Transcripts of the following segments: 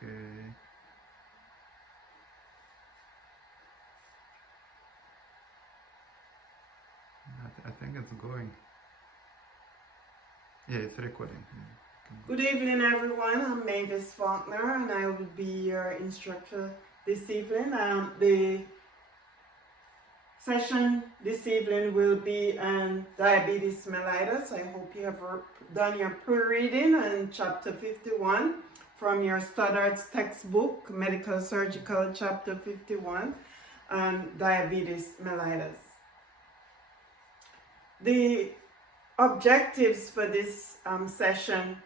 Okay. I think it's going. Yeah, it's recording. Good evening, everyone. I'm Mavis Faulkner, and I will be your instructor this evening. The session this evening will be on diabetes mellitus. I hope you have done your pre-reading on chapter 51 from your Stoddard's textbook, Medical Surgical chapter 51 on diabetes mellitus. The objectives for this session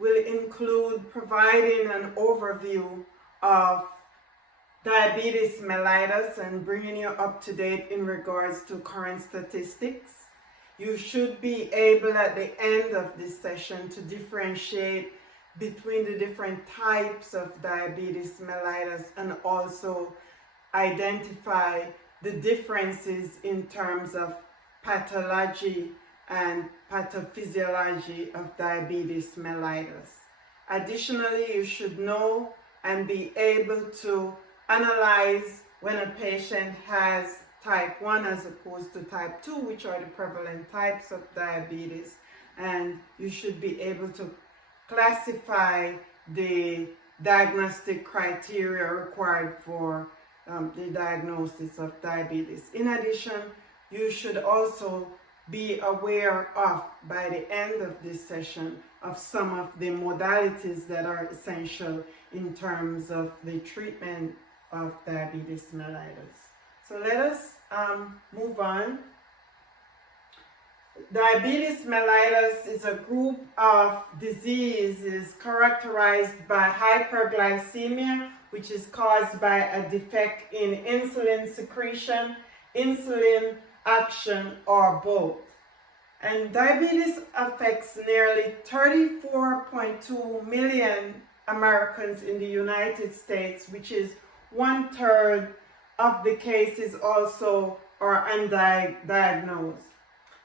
will include providing an overview of diabetes mellitus and bringing you up to date in regards to current statistics. You should be able at the end of this session to differentiate between the different types of diabetes mellitus and also identify the differences in terms of pathology and pathophysiology of diabetes mellitus. Additionally, you should know and be able to analyze when a patient has type 1 as opposed to type 2, which are the prevalent types of diabetes, and you should be able to classify the diagnostic criteria required for the diagnosis of diabetes. In addition, you should also be aware of, by the end of this session, of some of the modalities that are essential in terms of the treatment of diabetes mellitus. So let us move on. Diabetes mellitus is a group of diseases characterized by hyperglycemia, which is caused by a defect in insulin secretion, insulin action, or both. And diabetes affects nearly 34.2 million Americans in the United States, which is 1/3 of the cases also are undiagnosed.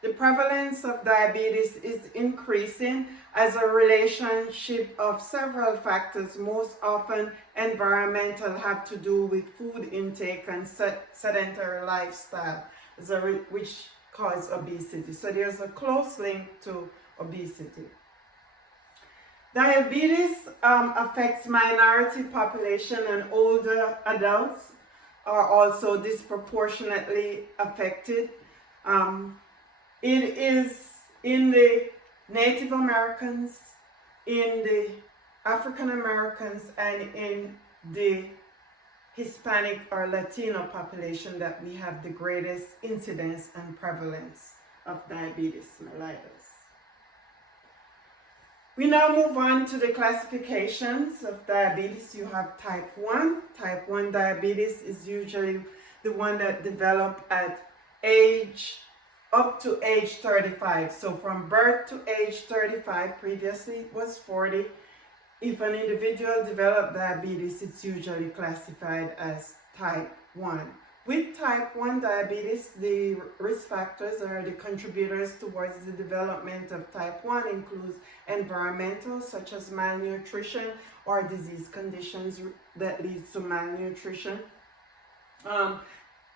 The prevalence of diabetes is increasing as a relationship of several factors, most often environmental, have to do with food intake and sedentary lifestyle, which cause obesity. So there's a close link to obesity. Diabetes affects minority population, and older adults are also disproportionately affected. It is in the Native Americans, in the African Americans, and in the Hispanic or Latino population that we have the greatest incidence and prevalence of diabetes mellitus. We now move on to the classifications of diabetes. You have type 1. Type 1 diabetes is usually the one that develops at up to age 35. So from birth to age 35, previously it was 40. If an individual develops diabetes, it's usually classified as type 1. With type 1 diabetes, the risk factors or the contributors towards the development of type 1 includes environmental, such as malnutrition or disease conditions that leads to malnutrition.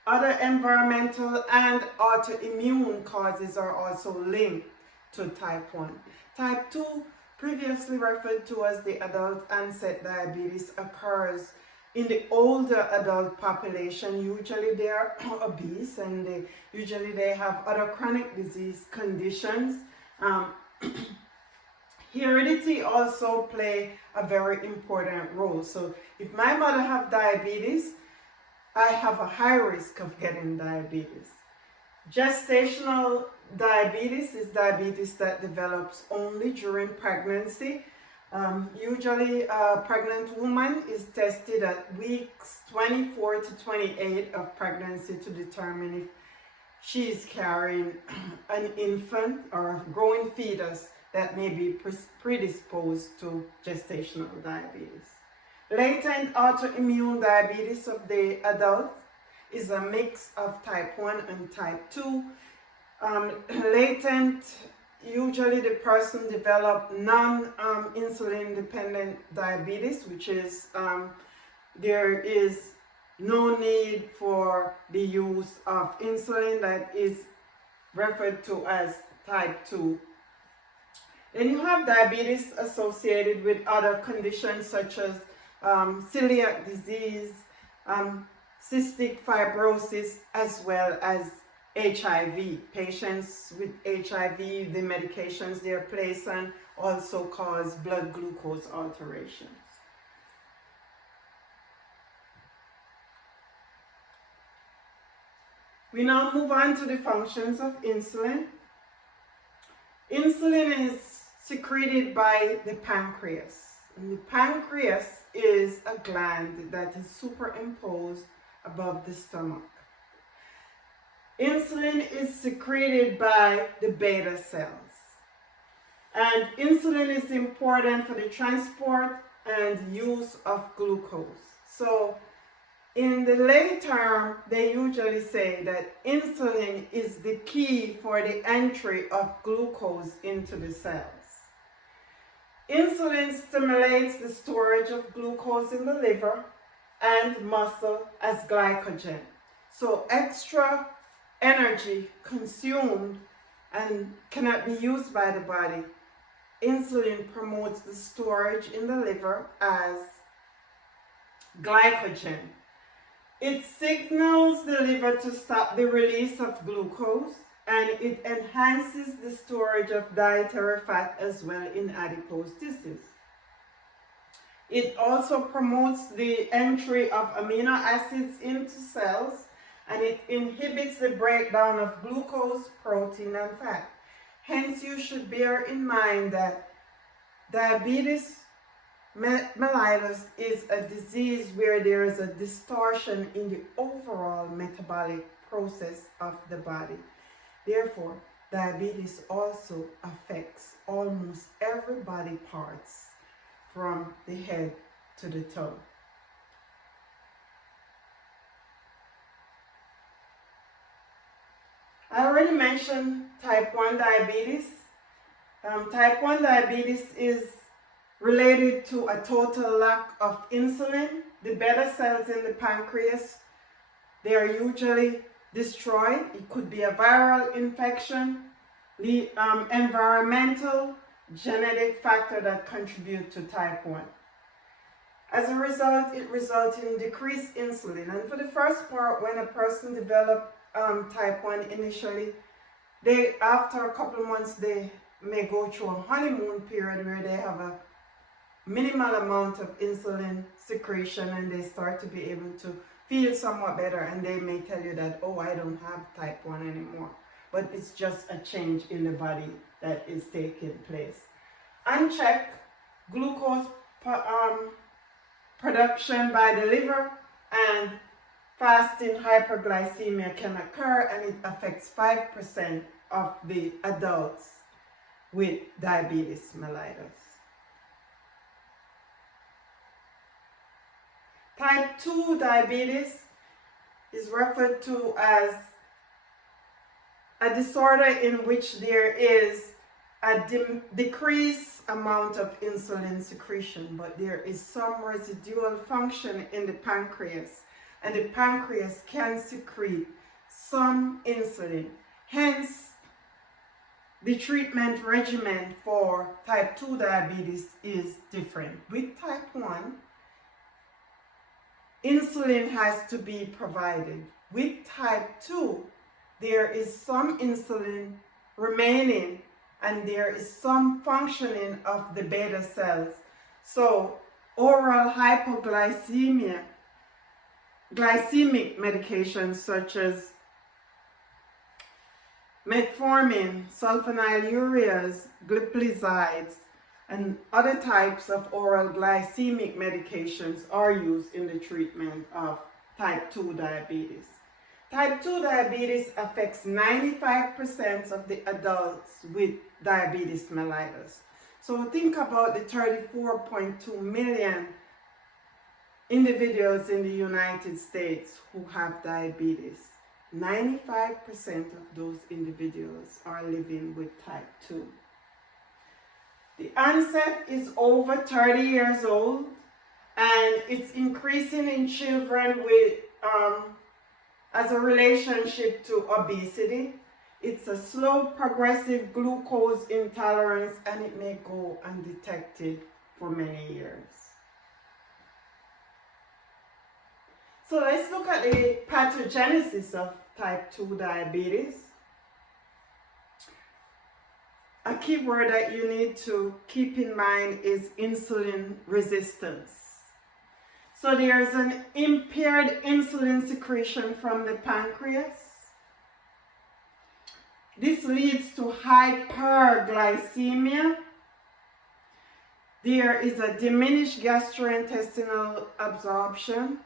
Other environmental and autoimmune causes are also linked to type 1. Type 2, previously referred to as the adult onset diabetes, occurs in the older adult population. Usually they are obese, and usually they have other chronic disease conditions. Heredity also play a very important role. So if my mother have diabetes, I have a high risk of getting diabetes. Gestational diabetes is diabetes that develops only during pregnancy. Usually a pregnant woman is tested at weeks 24 to 28 of pregnancy to determine if she is carrying an infant or a growing fetus that may be predisposed to gestational diabetes. Latent autoimmune diabetes of the adult is a mix of type 1 and type 2. Latent usually the person develop non-insulin dependent diabetes, which is there is no need for the use of insulin, that is referred to as type 2. Then you have diabetes associated with other conditions such as celiac disease, cystic fibrosis, as well as HIV. Patients with HIV, the medications they're placed on also cause blood glucose alterations. We now move on to the functions of insulin. Insulin is secreted by the pancreas. And the pancreas is a gland that is superimposed above the stomach. Insulin is secreted by the beta cells. And insulin is important for the transport and use of glucose. So in the lay term, they usually say that insulin is the key for the entry of glucose into the cells. Insulin stimulates the storage of glucose in the liver and muscle as glycogen. So extra energy consumed and cannot be used by the body. Insulin promotes the storage in the liver as glycogen. It signals the liver to stop the release of glucose, and it enhances the storage of dietary fat as well in adipose tissues. It also promotes the entry of amino acids into cells, and it inhibits the breakdown of glucose, protein, and fat. Hence, you should bear in mind that diabetes mellitus is a disease where there is a distortion in the overall metabolic process of the body. Therefore, diabetes also affects almost every body parts from the head to the toe. I already mentioned type 1 diabetes. Type 1 diabetes is related to a total lack of insulin. The beta cells in the pancreas, they are usually destroyed. It could be a viral infection, the environmental, genetic factor that contribute to type 1. As a result, it results in decreased insulin. And for the first part, when a person develops type 1 initially, after a couple of months, they may go through a honeymoon period where they have a minimal amount of insulin secretion and they start to be able to feel somewhat better, and they may tell you that, oh, I don't have type 1 anymore. But it's just a change in the body that is taking place. Unchecked glucose production by the liver and fasting hyperglycemia can occur, and it affects 5% of the adults with diabetes mellitus. Type 2 diabetes is referred to as a disorder in which there is a decreased amount of insulin secretion, but there is some residual function in the pancreas, and the pancreas can secrete some insulin. Hence, the treatment regimen for type 2 diabetes is different. With type 1, insulin has to be provided. With type 2, there is some insulin remaining and there is some functioning of the beta cells. So oral hypoglycemic medications such as metformin, sulfonylureas, glipizide, and other types of oral glycemic medications are used in the treatment of type 2 diabetes. Type 2 diabetes affects 95% of the adults with diabetes mellitus. So think about the 34.2 million individuals in the United States who have diabetes. 95% of those individuals are living with type 2. The onset is over 30 years old, and it's increasing in children with as a relationship to obesity. It's a slow progressive glucose intolerance, and it may go undetected for many years. So let's look at the pathogenesis of type 2 diabetes. A key word that you need to keep in mind is insulin resistance. So there's an impaired insulin secretion from the pancreas. This leads to hyperglycemia. There is a diminished gastrointestinal absorption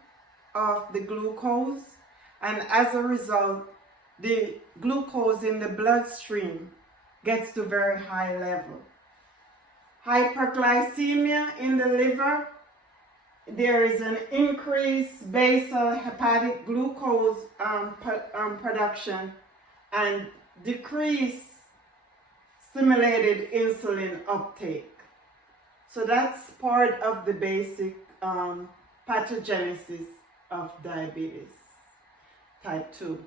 of the glucose, and as a result, the glucose in the bloodstream gets to very high level. Hyperglycemia in the liver, there is an increased basal hepatic glucose production and decreased stimulated insulin uptake. So that's part of the basic pathogenesis of diabetes type 2.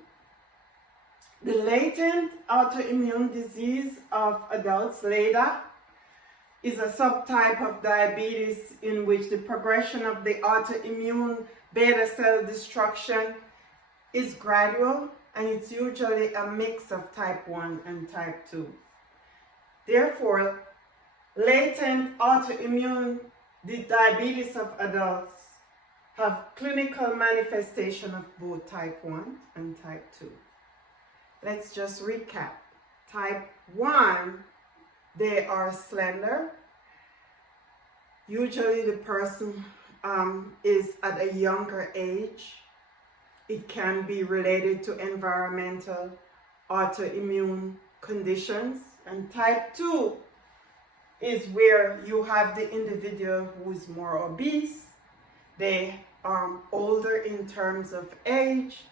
The latent autoimmune disease of adults, LADA, is a subtype of diabetes in which the progression of the autoimmune beta cell destruction is gradual, and it's usually a mix of type 1 and type 2. Therefore, latent autoimmune diabetes of adults have clinical manifestation of both type 1 and type 2. Let's just recap. Type 1, they are slender. Usually the person is at a younger age. It can be related to environmental autoimmune conditions. And type 2 is where you have the individual who is more obese. They are older in terms of age.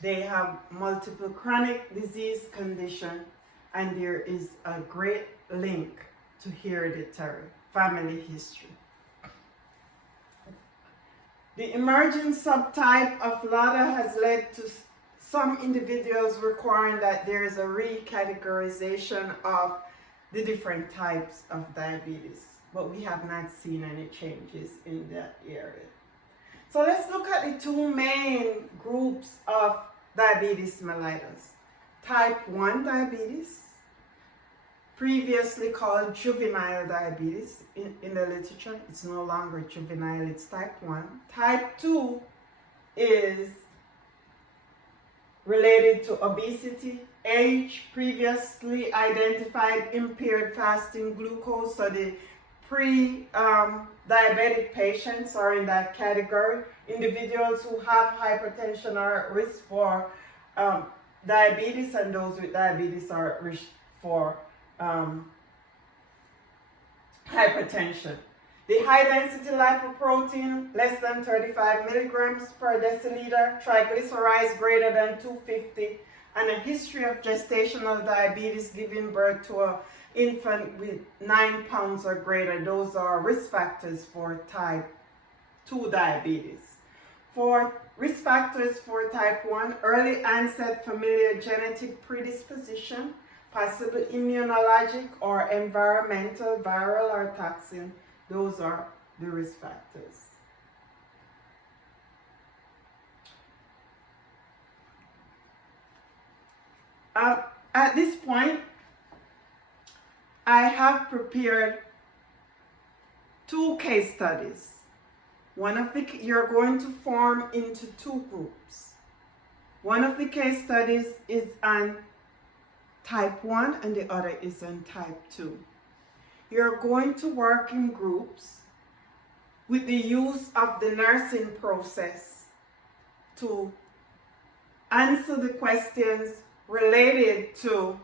They have multiple chronic disease condition, and there is a great link to hereditary family history. The emerging subtype of LADA has led to some individuals requiring that there is a recategorization of the different types of diabetes, but we have not seen any changes in that area. So let's look at the two main groups of diabetes mellitus. Type 1 diabetes, previously called juvenile diabetes in the literature. It's no longer juvenile, it's type 1. Type 2 is related to obesity, age, previously identified impaired fasting glucose, so the pre-diabetic patients are in that category. Individuals who have hypertension are at risk for diabetes, and those with diabetes are at risk for hypertension. The high density lipoprotein, less than 35 milligrams per deciliter, triglycerides greater than 250, and a history of gestational diabetes giving birth to an infant with 9 pounds or greater. Those are risk factors for type 2 diabetes. For risk factors for type 1, early onset familial genetic predisposition, possibly immunologic or environmental, viral or toxin. Those are the risk factors. At this point, I have prepared 2 case studies. You're going to form into 2 groups. One of the case studies is on type 1 and the other is on type 2. You're going to work in groups with the use of the nursing process to answer the questions related to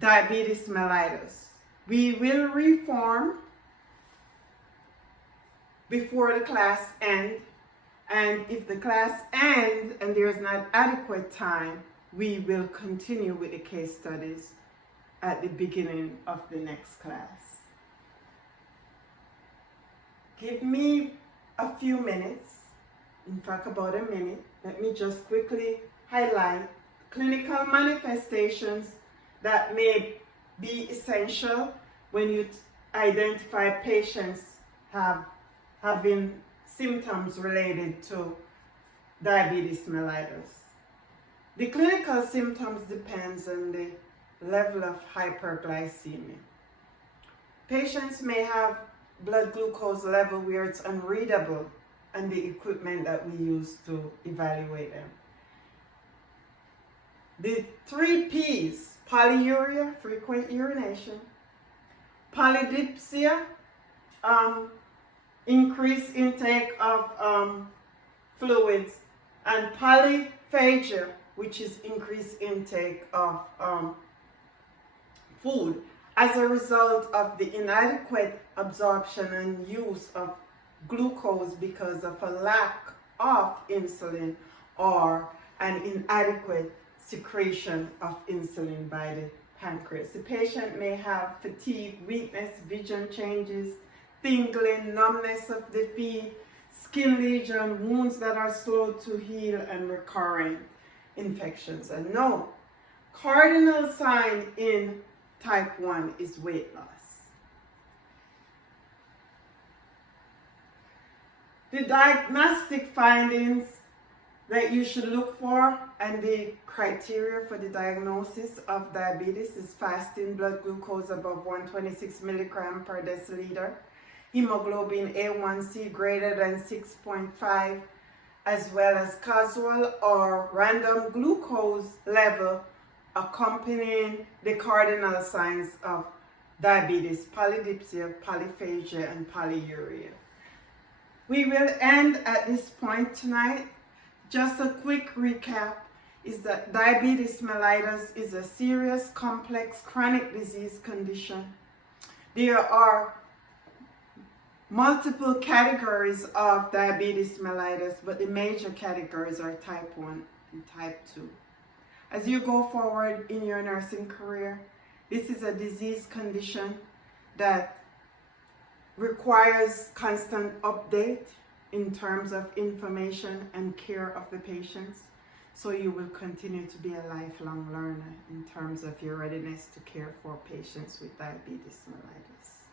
diabetes mellitus. We will reform before the class ends And if the class ends and there is not adequate time, we will continue with the case studies at the beginning of the next class. Give me a few minutes, in fact about a minute. Let me just quickly highlight clinical manifestations that may be essential when you identify patients having symptoms related to diabetes mellitus. The clinical symptoms depends on the level of hyperglycemia. Patients may have blood glucose level where it's unreadable and the equipment that we use to evaluate them. The 3 P's, polyuria, frequent urination, polydipsia, increased intake of fluids, and polyphagia, which is increased intake of food as a result of the inadequate absorption and use of glucose because of a lack of insulin or an inadequate secretion of insulin by the pancreas. The patient may have fatigue, weakness, vision changes, tingling, numbness of the feet, skin lesion, wounds that are slow to heal, and recurring infections. And no, cardinal sign in type 1 is weight loss. The diagnostic findings that you should look for and the criteria for the diagnosis of diabetes is fasting blood glucose above 126 milligram per deciliter, hemoglobin A1C greater than 6.5, as well as casual or random glucose level accompanying the cardinal signs of diabetes, polydipsia, polyphagia, and polyuria. We will end at this point tonight. Just a quick recap is that diabetes mellitus is a serious, complex, chronic disease condition. There are multiple categories of diabetes mellitus, but the major categories are type 1 and type 2. As you go forward in your nursing career, this is a disease condition that requires constant update in terms of information and care of the patients. So you will continue to be a lifelong learner in terms of your readiness to care for patients with diabetes mellitus.